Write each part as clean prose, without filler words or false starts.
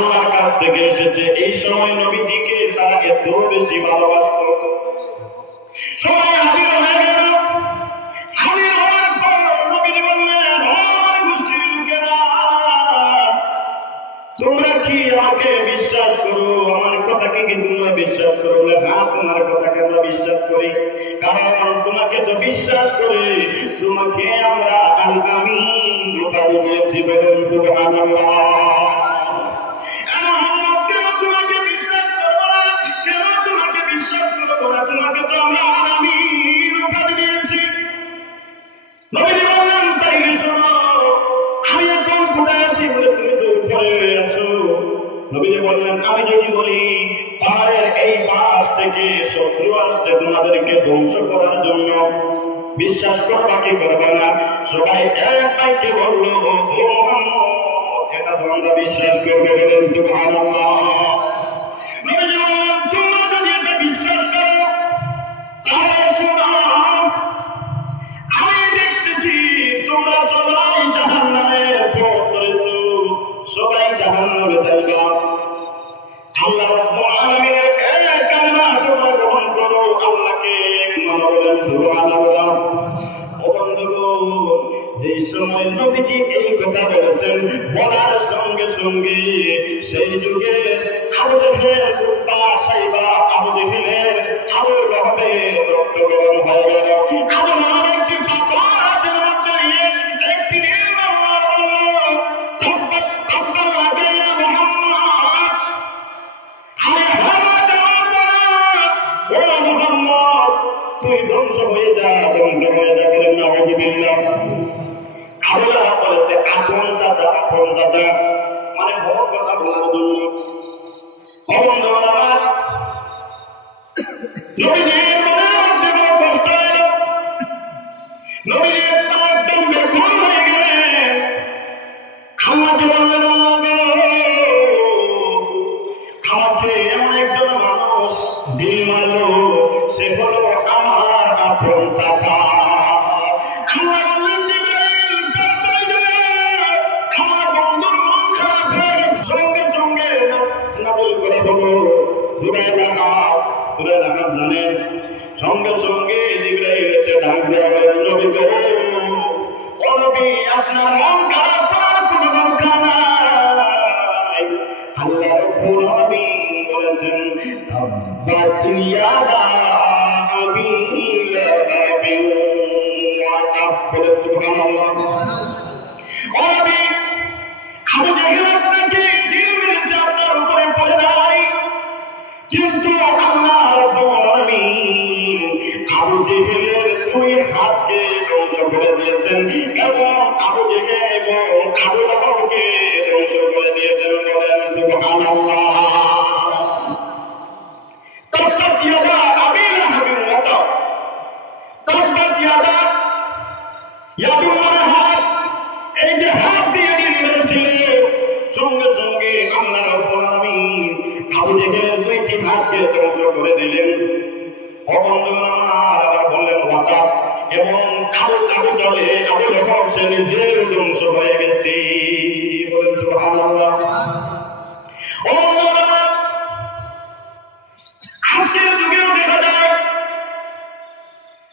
আল্লাহর কাছ থেকে এসেছে। এই সময় নবীজিকে তারা এত বেশি ভালোবাসত। সবাই হাজির হয়ে গেল। হাজির হওয়ার পর নবীজি বললেন, আমার গোষ্ঠীর লোকেরা, তোমরা কি আমাকে বিশ্বাস করো? আমার কথাকে কি তোমরা বিশ্বাস করো? হ্যাঁ, তোমার কথাকে আমরা বিশ্বাস করি, কারণ তোমাকে তো বিশ্বাস করে তোমাকে আমরা আল আমিন উপাধি দিয়েছি। বলেন সুবহানাল্লাহ। তোমাকে বিশ্বাস করবো না, কেন তোমাকে বিশ্বাস করবো না? তোমাকে তো আমরা আল আমিন উপাধি দিয়েছি। নবীজি বললেন, তাই শোনো, আমি এখন কোথায় আছি বলে তুমি তো উপরে আছো। নবীজি বললেন, আমি যদি বলি পাহাড়ের এই পাশ থেকে শত্রু আসছে তোমাদেরকে ধ্বংস করার জন্য, বিশ্বাস করবা কি করবে না? সবাই এক পাইকে বললো, ও মুহাম্মদ, এটা তোমরা বিশ্বাস করবে? বলেন সুবহানাল্লাহ। নবীজি বললেন, তোমরা যদি এটা বিশ্বাস করো তাহলে শোনো, আমি দেখতেছি তোমরা সবাই জাহান্নামে পথ ধরেছো, সবাই জাহান্নামে যাইবা। আল্লাহ রাব্বুল আলামিনের এক কালিমা তোমরা গ্রহণ করো, আল্লাহকে এক মানো। বলেন সুবহানাল্লাহ। ও বন্ধুগণ, যে সময় নবীজি এই কথা বলেছেন, বলার সঙ্গে সঙ্গে সেই যুগে আবু জেহেল কুত্তা সাইবা, আবু জেহেলের আবু লহবের রক্ত গরম হয়ে গেল। আবু লহব একটি পাথর হাতের মধ্যে নিয়ে একটি নীল আল্লাহ বলল, তাব্বাত তাব্বাত লাকা ইয়া মুহাম্মদ, আমি হারা জবাব দেব, ও মুহাম্মদ তুই ধ্বংস হয়ে যা, ধ্বংস হয়ে যা। বলেন নাউযুবিল্লাহ। আবু লাহাব বলেছে, আপন চাচা, আপন চাচা, মানে হক কথা বলার জন্য। বন্ধুগণ আমার, নবীজির মনের মধ্যে বড় কষ্ট এলো। নবীজি একদম বেকুল হয়ে গেলেন। আল্লাহকে বললেন, আল্লাহ গো, আমাকে এমন একজন মানুষ দিল মারলো, সে হলো আমার আপন চাচা। আল্লাহ বললেন, জিবরাইল তাড়াতাড়ি যাও, আমার বন্ধুর মন খারাপ হয়ে গেছে। সঙ্গে সঙ্গে নাযিল করে বলো সূরা লাকাব। সূরা লাকাব জানেন? সঙ্গে সঙ্গে জিবরাইল এসে ডাক দেয়া বলেন, নবী গো, ও নবী, আপনার মন খারাপ করার কোনো দরকার নাই। আল্লাহ রাব্বুল আলামিন বলেছেন, তাব্বাত ইয়াদা আবি লাহাবিন ওয়া তাব। বলেন সুবহানাল্লাহ। ও নবী, আবু জেহেল আপনাকে ঢিল মেরেছে, আপনার উপরে পড়ে নাই, কিন্তু আল্লাহ রাব্বুল আলামিন আবু জেহেলের দুই হাতকে ধ্বংস করে দিয়েছেন এবং আবু জেহেল এবং আবু লাহাবকে ধ্বংস করে দিয়েছেন। বলেন সুবহানাল্লাহ। তাব্বাত ইয়াদা আবি লাহাবিন ওয়া তাব। তাব্বাত ইয়াদা, ইয়াদুল মানে হাত, এই যে হাত দিয়ে ঢিল মেরেছিল, সঙ্গে সঙ্গে আল্লাহ রাব্বুল আলামিন আবু জেহেলের দুইটি হাতকে ধ্বংস করে দিলেন। ও বন্ধুগণ আমার, আবার বললেন ওয়া তাব, এবং আবু তালে আবু লাহাব সে নিজের ধ্বংস হয়ে গেছে। বলেন সুবহানাল্লাহ। ও বন্ধুগণ আমার, আজকের যুগেও দেখা যায়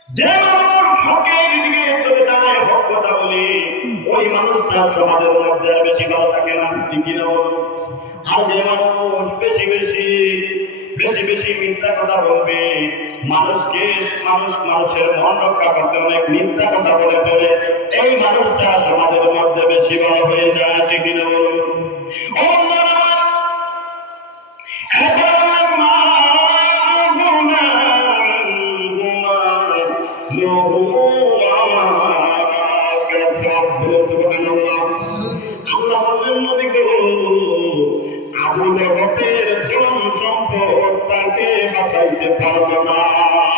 যে মানুষ হকের দিকে চলে যায়, হক কথা বলে, ওই মানুষটা সমাজের মধ্যে আর বেশি ভালো থাকে না, ঠিক কিনা বলুন? আর যে মানুষ বেশি বেশি মিথ্যা কথা বলবে, মানুষের মন রক্ষা করতে অনেক মিথ্যা কথা বলে ফেলে, এই মানুষটা সমাজের মধ্যে বেশি ভালো হয়ে যায়, ঠিক কিনা বলুন? ও আল্লাহ বললেন, নবী গো, আবু লাহাবের ধন সম্পদ তাকে বাঁচাইতে পারবে না।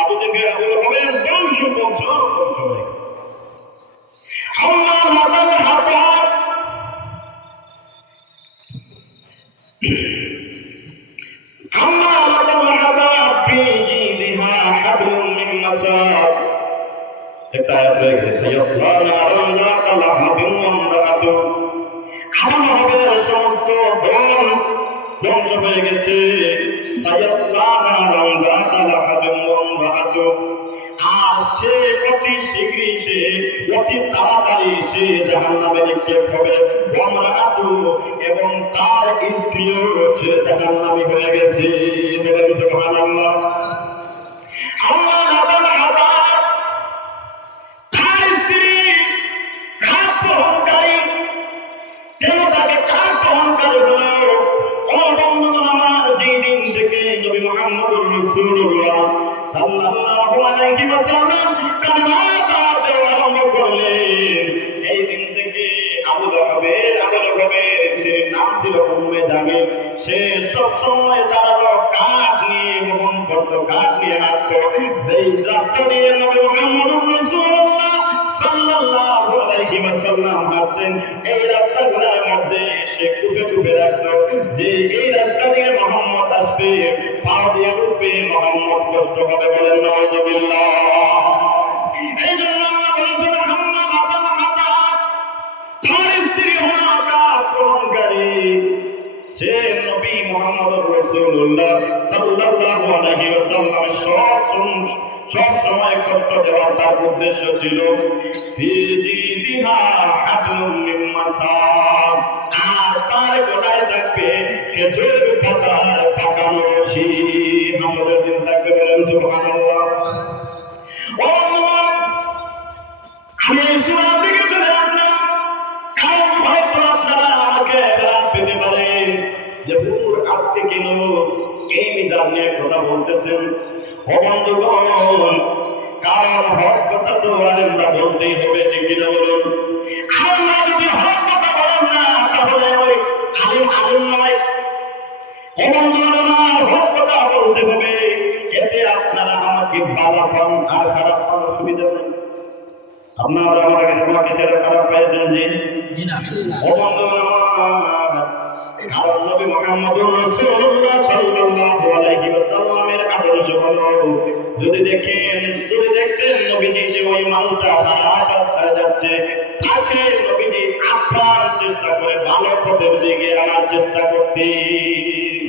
আবু লাহাবের ধন সম্পদ সব ধ্বংস হয়ে গেছে। আল্লাহ লাহাবের হাতে আল্লাহ লাহাব ফি জিদিহা হাবলুম মিন মাসাদ। এটা হয়ে গেছে, ইয়াসলা নারান যাতা লাহাবিন ওয়া ইমরাআতুহু। আবু লাহাবের সমস্ত ধন ধ্বংস হয়ে গেছে। সায়াসলা নারান যাতা লাহাবিন ওয়া ইমরাতুহু, আর সে অতি শীঘ্রই সে অতি তাড়াতাড়ি সে জাহান্নামে নিক্ষেপ হবে। ওয়া ইমরাতুহু, এবং তার স্ত্রীও সে জাহান্নামী হয়ে গেছে। সুবহানাল্লাহ। আল্লাহ তাআলা তার স্ত্রী কার বহনকারী, কেন তাকে কার বহনকারী হলো? ও বন্ধুগণ আমার, যেই দিন থেকে নবী মুহাম্মদুর রাসূলুল্লাহ সাল্লাল্লাহু আলাইহি ওয়াসাল্লাম কালেমা দেওয়া আরম্ভ করলেন, এই দিন থেকে আবু লাহাবের স্ত্রীর নাম ছিল উম্মে জামিল। সে সব সময় দাঁড়ালো কাঠ নিয়ে, বহন করতো, কাঠ নিয়ে হাঁটতো। যেই রাস্তা দিয়ে নবী মুহাম্মদুর রাসূলুল্লাহ সাল্লাল্লাহু আলাইহি ওয়াসাল্লাম হাঁটতেন, এই রাস্তাগুলোর মধ্যে সে টুপে টুপে রাখতো যে এই রাস্তা দিয়ে মুহাম্মদ আসবে, পা দিয়ে টুপে মুহাম্মদ কষ্ট হবে। বলেন নাউযুবিল্লাহ। এই জন্য আল্লাহ বলেছেন আম্মা বাতাল হাজার, তার স্ত্রী হলো কাঠ গ্রহণকারী। সে নবী মুহাম্মদুর রাসূলুল্লাহ সাল্লাল্লাহু আলাইহি ওয়াসাল্লাম সব সময় কষ্ট দেওয়া তার উদ্দেশ্য ছিল। ফিজিদিহা হাবলুম মিন মাসাদ, আর তার গলায় থাকবে খেজুর পাতার পাকানো রশি। হাসরের দিন থাকবে। বলেন সুবহানাল্লাহ। আমি ইসলাম থেকে চলে আসলাম কারণ হয়তো আপনারা আমাকে খারাপ পেতে পারেন যে হুজুর আজকে কেন এই মিজান নিয়ে কথা বলতেছেন। ও বন্ধুগণ, কারণ হক কথা তো আলেমরা বলতেই হবে, ঠিক কিনা বলুন? আলেমরা যদি হক কথা বলেন না, তাহলে ওই আলেম নয়। ও বন্ধুগণ, হক কথা বলতে হবে, এতে আপনারা আমাকে ভালো পান আর খারাপ পান, সুবিধা নেই। আপনারা আমাকে খারাপ পাইছেন যে ও বন্ধুগণ আমার, কারণ নবী মুহাম্মদুর রাসূলুল্লাহ সাল্লাল্লাহু আলাইহি ওয়াসাল্লামের আদর্শ হলো, যদি দেখতেন নবীজি যে ওই মানুষটা হারাতে যাচ্ছে, তাকে নবীজি আপ্রাণ চেষ্টা করে ভালো পথের দিকে আনার চেষ্টা করতেন।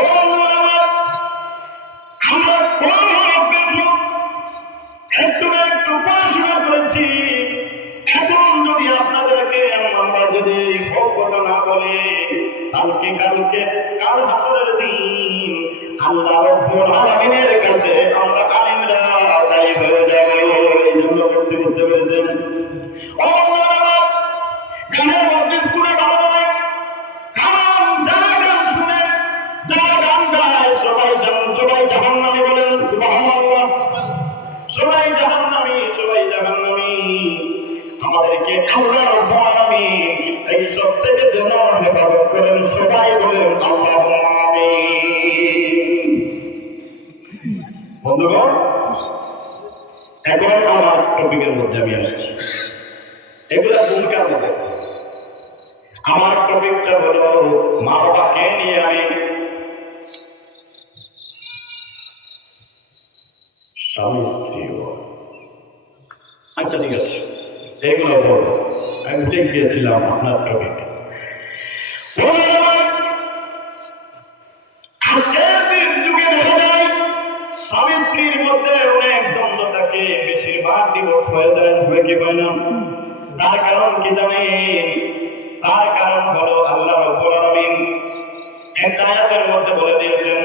ও বন্ধুগণ, আমরা কোন একটু পড়াশোনা করেছি, এখন যদি আপনাদেরকে আমরা যদি কথা না বলে, কাল হাসরের দিন আল্লাহ রাব্বুল আলামিনের কাছে আমরা আলেমরা দায়ী হয়ে যাব। এই জন্য বলতে বুঝতে পেরেছেন? ও বাবা, গানের মধ্যে স্কুলে বাবাই, কারণ যারা গান শুনে, যারা গান গায়, সবাই জাহান্নামী। বলেন সুবহানাল্লাহ। সবাই জাহান্নামী, সবাই জাহান্নামী। আমাদেরকে আল্লাহ রাব্বুল আলামিন এই সব থেকে যেন হেফাজত করেন। সবাই বলেন আল্লাহুম্মা আমিন। বন্ধুগণ, এখন আমার টপিকের মধ্যে আমি আসছি। এগুলা ভূমিকার মধ্যে আমার টপিকটা হলো মা বাবাকে নিয়ে আমি স্বামী স্ত্রী। আচ্ছা ঠিক আছে, এগুলো বলবো। আমি ভুলে গিয়েছিলাম আপনার টপিক। আজকের যুগে দেখা যায় স্বামী স্ত্রীর মধ্যে অনেক দ্বন্দ্ব থাকে, বেশিরভাগ ডিভোর্স হয়ে যায়, হয়ে কি হয় না? তার কারণ কি জানেন? তার কারণ হলো আল্লাহ রাব্বুল আলামিন একটা আয়াতের মধ্যে বলে দিয়েছেন,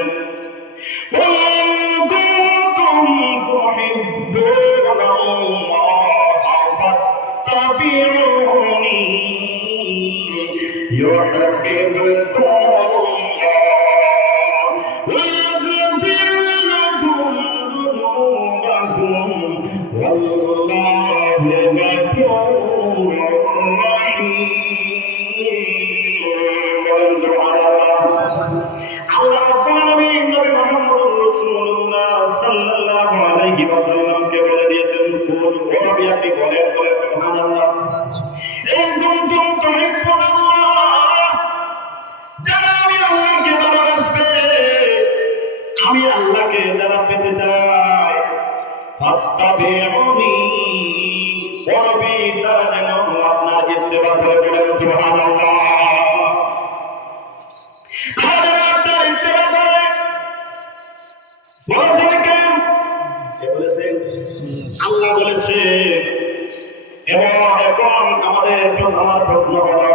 আমি আল্লাহকে যারা পেতে চাই, তারা যেন আপনার ইত্তেবা করে। বলেন সুবহানাল্লাহ। বলেছে। এবং এখন আমার প্রশ্ন হলো,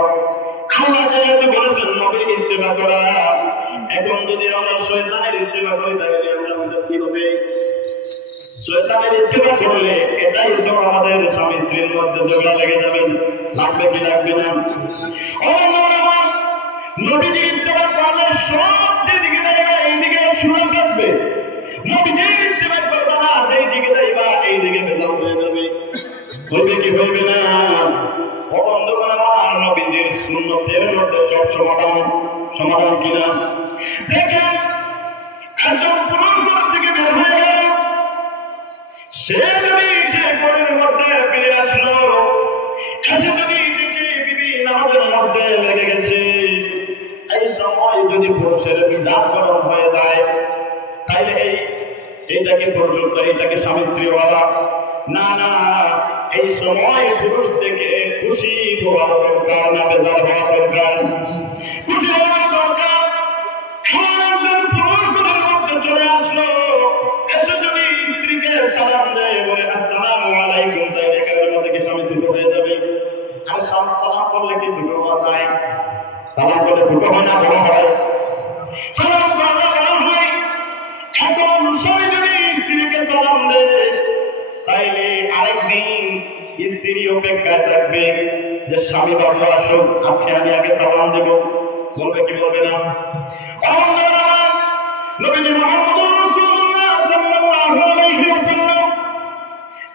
আল্লাহ যেহেতু বলেছেন নবীর ইত্তেবা করা, এখন যদি আমরা শয়তানের ইত্তেবা করি তাহলে আমাদের কি হবে? শয়তানের ইত্তেবা করলে এটাই তো আমাদের স্বামী স্ত্রীর মধ্যে ঝগড়া লেগে যাবে। লাগবে কি লাগবে না? নবীজির ইত্তেবা করলে সব যেদিকে যাইবা এইদিকে সুরা থাকবে, নবীজির ইত্তেবা করবে না যেই দিকে যাইবা এইদিকে ভেজাল হয়ে যাবে। হবে কি হইবে না? বন্ধুগণ আমার, নবীজির সুন্নতের মধ্যে সব সমাধান কিনা? দেখেন, একজন পুরুষ ঘর থেকে বের হয়ে গেল, সে যদি সে ঘরের মধ্যে ফিরে আসলো, এসে যদি দেখে বিবি নামাজের মধ্যে লেগে গেছে, এই সময় যদি পুরুষের বিধান গরম হয়ে যায়, তাইলে এইটাকে পুরুষ, এইটাকে স্বামী স্ত্রী ওয়ালা না, না, এই সময় পুরুষ থেকে খুশি হওয়া দরকার, না বেজার হওয়া দরকার? খুশি হওয়া দরকার। পুরুষ ঘরের মধ্যে চলে আসলো, এসে যদি স্ত্রীকে সালাম দেয়, বলে আসসালামু আলাইকুম, তাইলে এখানের মধ্যে কি স্বামী ছোট হয়ে যাবে? আর সালাম করলে কি ছোট হওয়া যায়? সালাম করলে ছোট হয় না, বড় হয়? সালাম করলে বড় হয়। এখন স্বামী যদি স্ত্রীকে সালাম দেয়, তাইলে আরেকদিন স্ত্রী অপেক্ষায় থাকবে যে স্বামী বাবা আসুক, আজকে আমি আগে সালাম দেব। বলবে কি বলবে না? নবীজি মুহাম্মদুর রাসূলুল্লাহ সাল্লাল্লাহু আলাইহি ওয়াসাল্লাম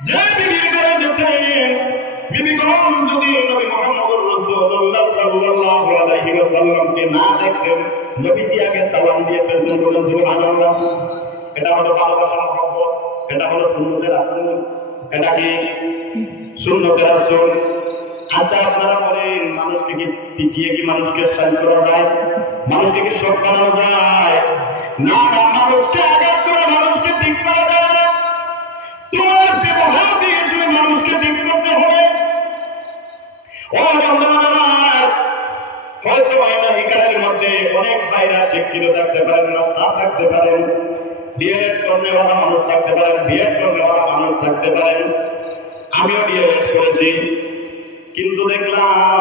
যে বিবির ঘরে যেতেন, বিবিগণ যদি নবী মুহাম্মদুর রাসূলুল্লাহ সাল্লাল্লাহু আলাইহি ওয়াসাল্লামকে না দেখতেন, নবীজি আগে সালাম দিয়ে ফেলতেন। বলেন সুবহানাল্লাহ। এটা হলো ভালোবাসার মহব্বত, এটা হলো সুন্নতের রাসূল। এটা কি সুন্নতের রাসূল? আচ্ছা, আপনারা বলেন, মানুষকে কি পিটিয়ে কি মানুষকে সাইজ করা যায়? মানুষকে কি শোক বানানো যায়? না, না, মানুষকে আঘাত করে মানুষকে ঠিক করা যায় না। তোমার ব্যবহার দিয়ে তুমি মানুষকে ঠিক করতে হবে। ও আমার, হয়তো আমেরিকার মধ্যে অনেক ভাইরা শিক্ষিত থাকতে পারেন, না থাকতে পারেন, ডিএলএড করনেওয়ালা মানুষ থাকতে পারেন, বিএড করনেওয়ালা মানুষ থাকতে পারেন। আমিও ডিএলএড করেছি, কিন্তু দেখলাম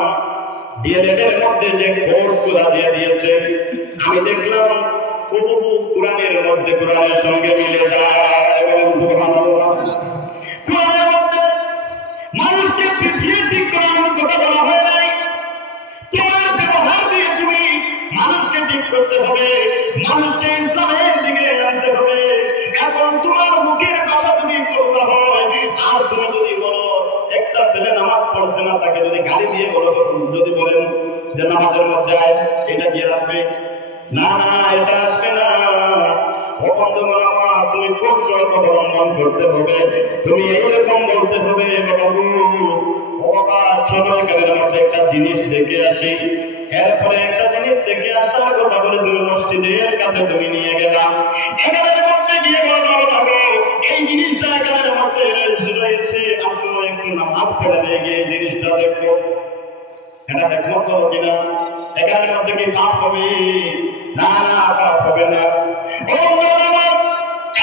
ডিএলএড এর মধ্যে যে কোর্সগুলো দিয়ে দিয়েছে, আমি দেখলাম হুবহু কোরআনের মধ্যে কোরআনের সঙ্গে মিলে যায়। এবং সুবহানাল্লাহ, কোরআনের মধ্যে মানুষকে পিছিয়ে ঠিক করানোর কথা বলা হয় নাই। তোমার ব্যবহার দিয়ে তুমি মানুষকে ঠিক করতে হবে, মানুষকে ইসলামের দিকে আনতে হবে। এখন তোমার মুখের কথা যদি বলতে হয়, আর তুমি যদি বলো একটা ছেলে নামাজ পড়ছে না, তাকে যদি গালি দিয়ে বলো, যদি বলেন যে নামাজের মধ্যে আয়, এটা গিয়ে আসবে না, না, এটা আসবে না। তুমি কৌশল অবলম্বন করতে হবে। তুমি এইরকম বলতে হবে, বাবু সময়কালের মধ্যে একটা জিনিস দেখে আসি, এরপরে একটা জিনিস দেখে আসার কথা বলে তুমি মসজিদের কাছে তুমি নিয়ে গেলাম, এখানের মধ্যে গিয়ে বলো, এই জিনিসটা এখানের মধ্যে রয়েছে, আসলে একটু নামাজ পড়ে দিয়ে গিয়ে এই জিনিসটা দেখো, এটা দেখো করো কিনা, এখানের মধ্যে কি পাপ হবে? না, না, পাপ হবে না।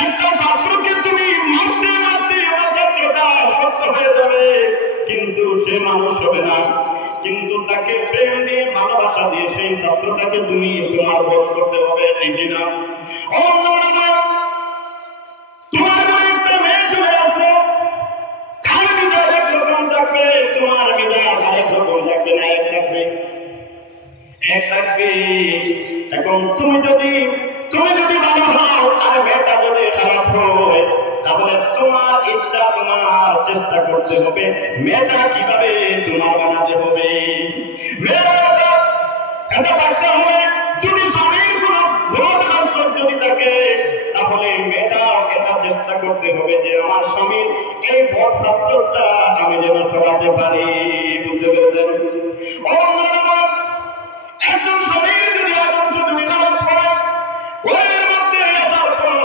একটা ছাত্রকে তুমি মারতে মারতে ছাত্রটা সত্য হয়ে যাবে, কিন্তু সে মানুষ হবে না। কিন্তু তাকে প্রেম দিয়ে ভালোবাসা দিয়ে সেই ছাত্রটাকে তুমি তোমার বশ করতে হবে, ঠিক না? তোমার ঘরে একটা মেয়ে চলে আসলো, কার বিদায় একরকম থাকবে, তোমার বিদায় আরেক রকম থাকবে না, এক থাকবে, এক থাকবে। এখন তুমি যদি ভালো হও আর মেয়েটা যদি খারাপ হয়, তাহলে তোমার ইচ্ছা, তোমার চেষ্টা করতে হবে মেয়েটা কিভাবে তোমার বানাতে হবে। এটা থাকতে হবে। যদি স্বামীর কোনো যদি থাকে, তাহলে মেয়েটাও এটা চেষ্টা করতে হবে যে আমার স্বামীর এই বদসাত্রটা আমি যেন সরাতে পারি। বুঝতে পেরেছেন? একজন স্বামীর যদি আদর্শ তুমি সালাম করো, ওর মধ্যে আসার পর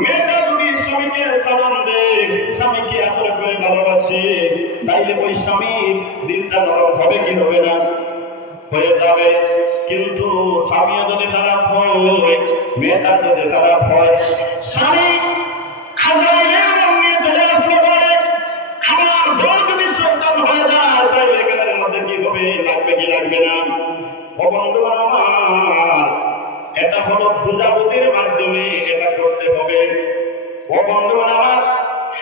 মেয়েটা যদি স্বামীকে সালাম দেয়, স্বামীকে আদর করে ভালোবাসে, তাইলে ওই স্বামীর দিনটা নরম হবে কি হবে না? হয়ে যাবে। কিন্তু স্বামীও যদি খারাপ হয়, মেয়েটা যদি খারাপ হয়, স্বামী আজরাইলের নিয়ে চলে আসতে পারে, কিনা? ও বন্ধু আমার, এটা হলো বুঝাবুঝির মাধ্যমে এটা করতে হবে। ও বন্ধু আমার,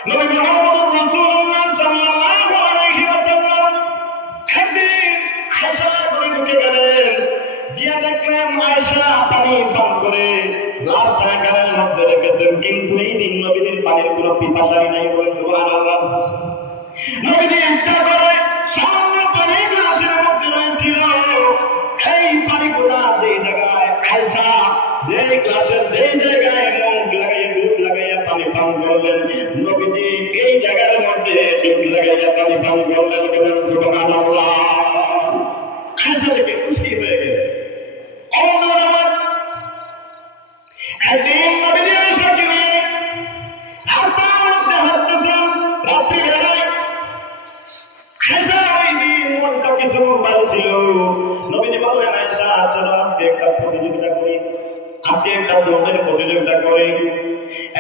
নবী মুহাম্মদ রাসূলুল্লাহ সাল্লাল্লাহু আলাইহি ওয়াসাল্লাম একদিন আয়েশার ঘরে ঢুকে গেলেন, গিয়ে দেখলেন আয়েশা পানি পান করে রাস্তায় গালের মধ্যে রেখেছেন, কিন্তু এই দিন নবীর পানির কোনো পিপাসাই নাই। বলে সুবহানাল্লাহ। নবীজি ইচ্ছা করে সামান্য পানি গ্লাসের মধ্যে রয়েছিল, এই পানিগুলা যেই জায়গায় আয়েশা যেই গ্লাসের যেই জায়গায় মুখ লাগাইয়া মুখ লাগাইয়া পানি পান করলেন, নবীজি এই জায়গার মধ্যে মুখ লাগাইয়া পানি পান করলেন। বলেন সুবহানাল্লাহ। আয়েশা থেকে খুশি হয়ে গেলেন। একদিন নবীজি আয়েশাকে নিয়ে রাস্তার মধ্যে হাঁটতেছেন রাত্রিবেলায়। আয়েশা ওই দিন মনটা কিছু ভালো ছিল। নবীজি বললেন, আয়েশা চলো আজকে একটা প্রতিযোগিতা করি, আজকে একটা দৌড়ের প্রতিযোগিতা করি।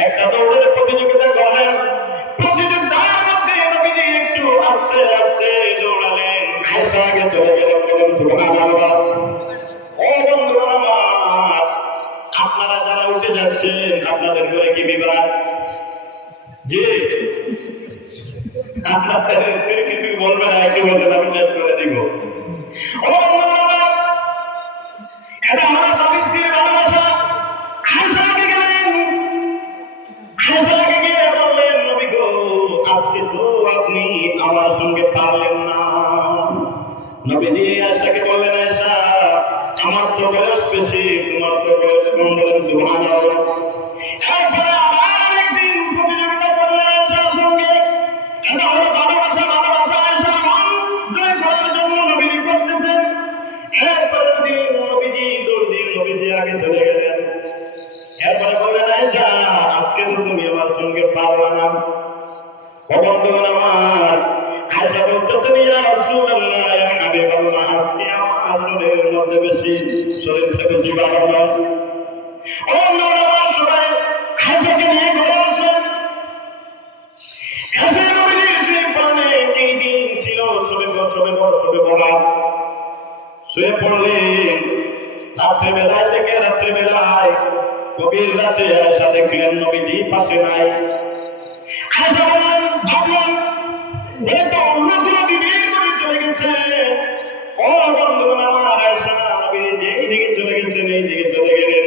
একটা দৌড়ের প্রতিযোগিতা করলেন। প্রতিযোগিতার মধ্যে নবীজি একটু আস্তে আস্তে দৌড়ালেন, আয়েশা আগে চলে গেলেন। বলেন সুবহানাল্লাহ। ও বন্ধু আমার, আপনারা যারা উঠে যাচ্ছেন আপনাদের ঘরে কি বিবাদ? জি, আপনাদের কিছু বলবেন না, একটু বলবেন, আমি শেষ করে দিব। ও এটা আমার সাবিত্রীর ভালোবাসা। আয়েশাকে গেলেন, আয়েশাকে গিয়ে বললেন, নবী গো, আজকে তো আপনি আমার সঙ্গে পারলেন না। নবীজি আয়েশাকে বললেন, আয়েশা আমার তো বয়স বেশি, তোমার তো বয়স কম। বলেন সুবহানাল্লাহ। এরপরে আবার একদিন প্রতিযোগিতা করলেন আয়েশার সঙ্গে। এটা হলো ভালোবাসা। ভালোবাসা আয়েশার মন জয় করার জন্য নবীজি করতেছেন। এরপরে দিন নবীজি দৌড় দিন নবীজি আগে চলে গেলেন। এরপরে বললেন, আয়েশা আজকে তো তুমি আমার সঙ্গে পারবে না। ও বন্ধুগণ আমার, আয়েশা বলতেছেন, ইয়া রাসূলুল্লাহ, ইয়া হাবিবাল্লাহ, আজকে আমার শরীরের মধ্যে বেশি, শরীরটা বেশি ভালো নয়। ও নবীর সবাই আয়েশাকে নিয়ে ঘরে আসলেন। আয়েশা নবীর জীবনে যেই দিন ছিল শুয়ে পড়া, শুয়ে পড়লেন। রাত্রিবেলায় থেকে রাত্রিবেলায় গভীর রাতে আয়েশা দেখলেন নবীজি পাশে নাই। আয়েশা বললেন, ভাবলেন এতো অন্যগুলো বিবির করে চলে গেছে। ও বন্ধুগণ আমার, আয়েশা নবীজি যেদিকে চলে গেছেন এই দিকে চলে গেলেন।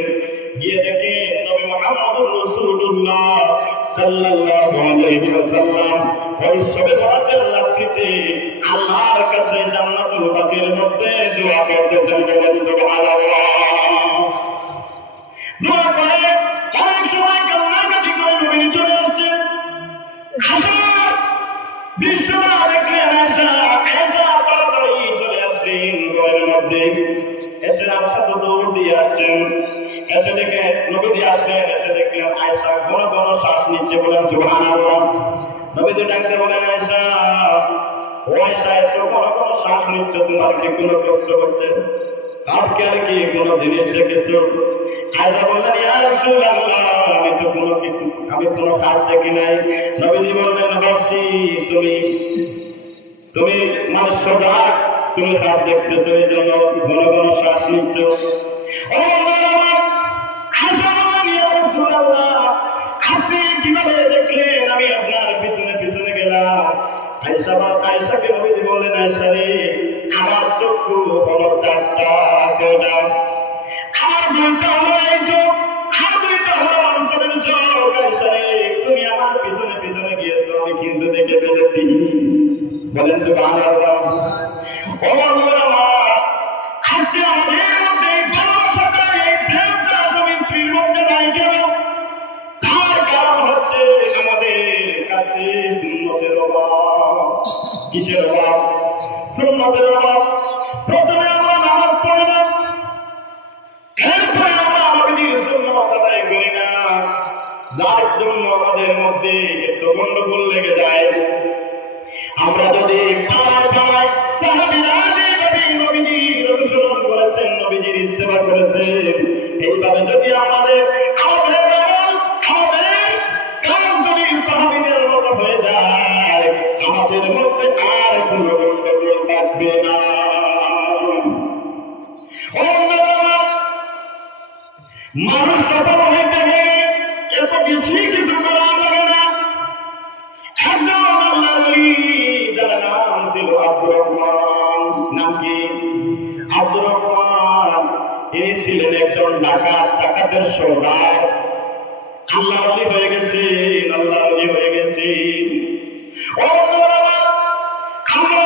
গিয়ে দেখে নবী মুহাম্মদুর রাসূলুল্লাহ সাল্লাল্লাহু আলাইহি ওয়াসাল্লাম ওই শবে বরাতের রাত্রিতে আল্লাহর কাছে জান্নাতুল বাকির মধ্যে দোয়া করতেছেন। বলেন সুবহানাল্লাহ। দোয়া করে অনেক সময় কান্নাকাটি করে নবীজি চলে আসছেন। দৃশ্যটা দেখলেন আয়েশা তাড়াতাড়ি চলে আসলেন ঘরের মধ্যে। এসে আয়েশা তো দৌড় দিয়ে আসছেন। এসে দেখে নবীজি আসলেন, এসে দেখলেন আয়েশা ঘন ঘন শ্বাস নিচ্ছে। বলেন সুবহানাল্লাহ। নবীজি ডাকতে বলেন, আয়েশা ও আয়েশা, এত ঘন ঘন শ্বাস নিচ্ছ, তোমার কি কোনো কষ্ট হচ্ছে? আজকে কি কোনো জিনিস দেখেছো? আয়েশা বললেন, ইয়া রাসূলুল্লাহ, আমি তো কোনো কাজ দেখি নাই। নবীজি বললেন, ভাবছি তুমি মানুষ সজাগ, তুমি কাজ দেখতেছো, এই জন্য ঘন ঘন শ্বাস নিচ্ছ। ও আমার আয়েশা বললেন, ইয়া রাসূলুল্লাহ, আপনি কিভাবে দেখলেন আমি আপনার পিছনে পিছনে গেলাম? আয়েশাকে নবীজি বললেন, আয়েশা রে, আমার চক্ষু হলো চারটা, কয়টা? আমার দুইটা হলো এই চোখ, আর দুইটা হলো অন্তরের চোখ। আয়েশা রে, তুমি আমার পিছনে পিছনে গিয়েছো, আমি কিন্তু দেখে ফেলেছি। বলেন সুবহানাল্লাহ। ও আমার, আজকে আমাদের মধ্যে ভালোবাসাটা, এই প্রেমটা স্বামী স্ত্রীর মধ্যে নাই কেন? তার কারণ হচ্ছে আমাদের কাছে সুন্নতের অভাব। কিসের অভাব? সুন্নতের অভাব। প্রথমে আমরা নামাজ পড়ি না, এরপরে আমরা নবীর সুন্নাত আদায় করি না, যার জন্য আমাদের মধ্যে একটু গন্ডগোল লেগে যায়। আমরা যদি পাড়ায় সাহাবীরা যেভাবে নবীজির অনুসরণ করেছেন, নবীজির ইত্তেবা করেছেন, এইভাবে যদি আমাদের কাজ যদি সাহাবীদের মতো হয়ে যায়, আমাদের মধ্যে আর কোনো গন্ডগোল থাকবে না। মানুষ সফল হইতে গেলে এত বেশি কিছু করা যাবে না। একজন আল্লাহর ওলি যার নাম ছিল আব্দুর রহমান। নাম কি? আব্দুর রহমান। এই ছিলেন একজন ডাকাতের সর্দার। আল্লাহ ওলি হয়ে গেছে, আল্লাহ ওলি হয়ে গেছে। আমরা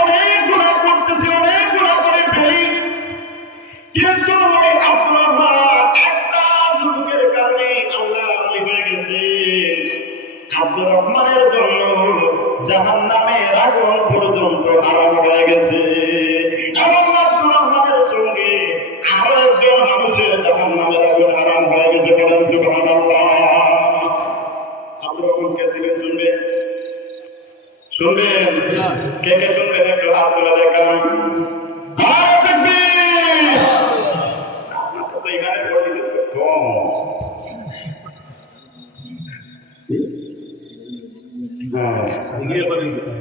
অনেক গুনাহ করতেছি, অনেক গুনাহ করে ফেলি, কিন্তু ওই আব্দুর রহমান একটা সুযোগের কারণে আল্লাহ ওলি হয়ে গেছে। আব্দুর রহমানের জন্য জাহান্নামের আগুন পর্যন্ত হারাম হয়ে গেছে। এবং আব্দুর রহমানের সঙ্গে আরো একজন মানুষের জাহান্নামের আগুন হারাম হয়ে গেছে। বলেন সুবহানাল্লাহ। আব্দুর রহমানকে দিবেন, শুনবেন? শুনবেন? কে কে শুনবেন? একটু হাত তুলে দেখান। নারে তাকবীর। আপনার তো এখানে পরিচিত কম।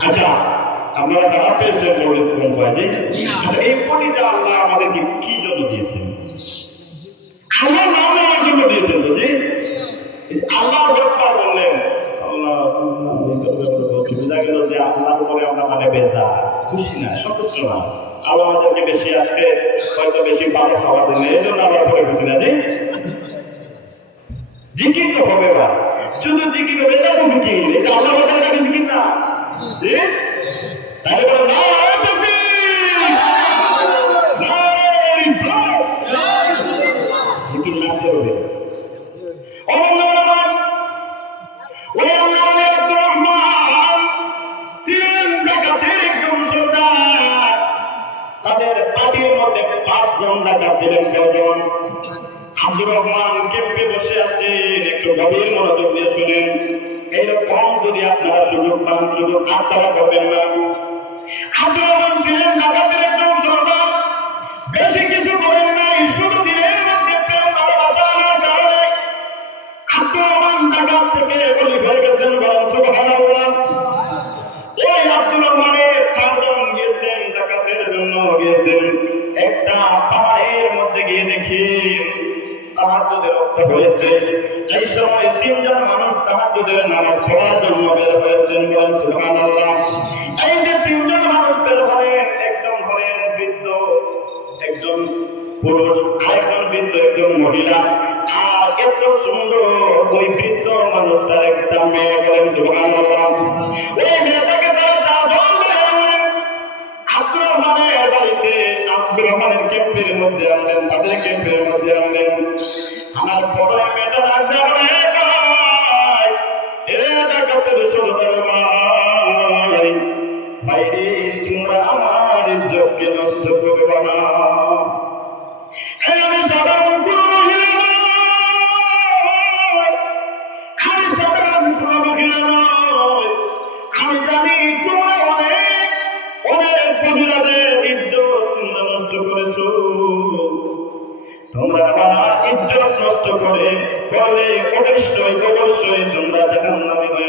আচ্ছা, আপনারা যারা পেয়েছেন এই পরিটা আল্লাহ আমাদেরকে কি জন্য দিয়েছেন? আমার নাম নেওয়ার জন্য দিয়েছেন। তো যে আল্লাহ ব্যাপার বললেন, বোঝা গেল যে আপনার উপরে আমরা মানে বেজা, খুশি না, সন্তুষ্ট না। আল্লাহ আমাদেরকে বেশি আজকে হয়তো বেশি ভালো খাবার দেন, এই জন্য আল্লাহ উপরে খুশি না। যে জিকির তো হবে বা শুধু জিকির হবে, এটা তো জিকির, এটা আল্লাহ কাছে জিকির না। যে তাহলে বলে না জিকির লাগতে হবে। তাদের পার্টির মধ্যে 5 জন ডাকাত দিলেন। কয়জন? আব্দুর রহমান কেঁপে বসে আছেন। একটু গভীর মনোযোগ দিয়ে শুনেন। এইরকম যদি আপনারা সুযোগ পান, শুধু আত্মারা করবেন না। আব্দুর রহমান ছিলেন ডাকাতের একজন সর্দার, বেশি কিছু করেন নাই, শুধু দিনের মধ্যে প্রেম ভালোবাসা আনার কারণে আব্দুর রহমান ডাকাত থেকে বলি হয়ে গেছেন। বলেন সুবহানাল্লাহ। ওই আব্দুর রহমানের 4 জন গিয়েছেন, ডাকাতের জন্য গিয়েছেন। একটা পাহাড়ের মধ্যে গিয়ে দেখি তাহাজ্জুদের ওয়াক্ত হয়েছে। এই সময় 3 জন মানুষ তাহাজ্জুদের নামাজ পড়ার জন্য বের হয়েছেন। বলেন সুবহানাল্লাহ। এই যে 3 জন মানুষ বের হলেন, একজন হলেন বৃদ্ধ, একজন পুরুষ, আরেকজন বৃদ্ধ, একজন মহিলা। আর এত সুন্দর ওই বৃদ্ধ মানুষটার একটা মেয়ে। বলেন সুবহানাল্লাহ। ওই মেয়েটাকে তারা 4 জন ধরে আনলেন আব্দুর রহমানের বাড়িতে। আব্দুর রহমানের ক্যাম্পের মধ্যে আনলেন, তাদের ক্যাম্পের মধ্যে আনলেন। আমার বড় মেয়েটা রাজা বাইরে, তোমরা আমার ইজ্জতকে নষ্ট করবে না। আমি সাধারণ কোনো মহিলা নয়, আমি সাধারণ কোনো মহিলা নয়। আমি জানি তোমরা অনেক মহিলাদের ইজ্জত তোমরা নষ্ট করেছো। তোমরা আমার ইজ্জত নষ্ট করলে অবশ্যই তোমরা জাহান্নামে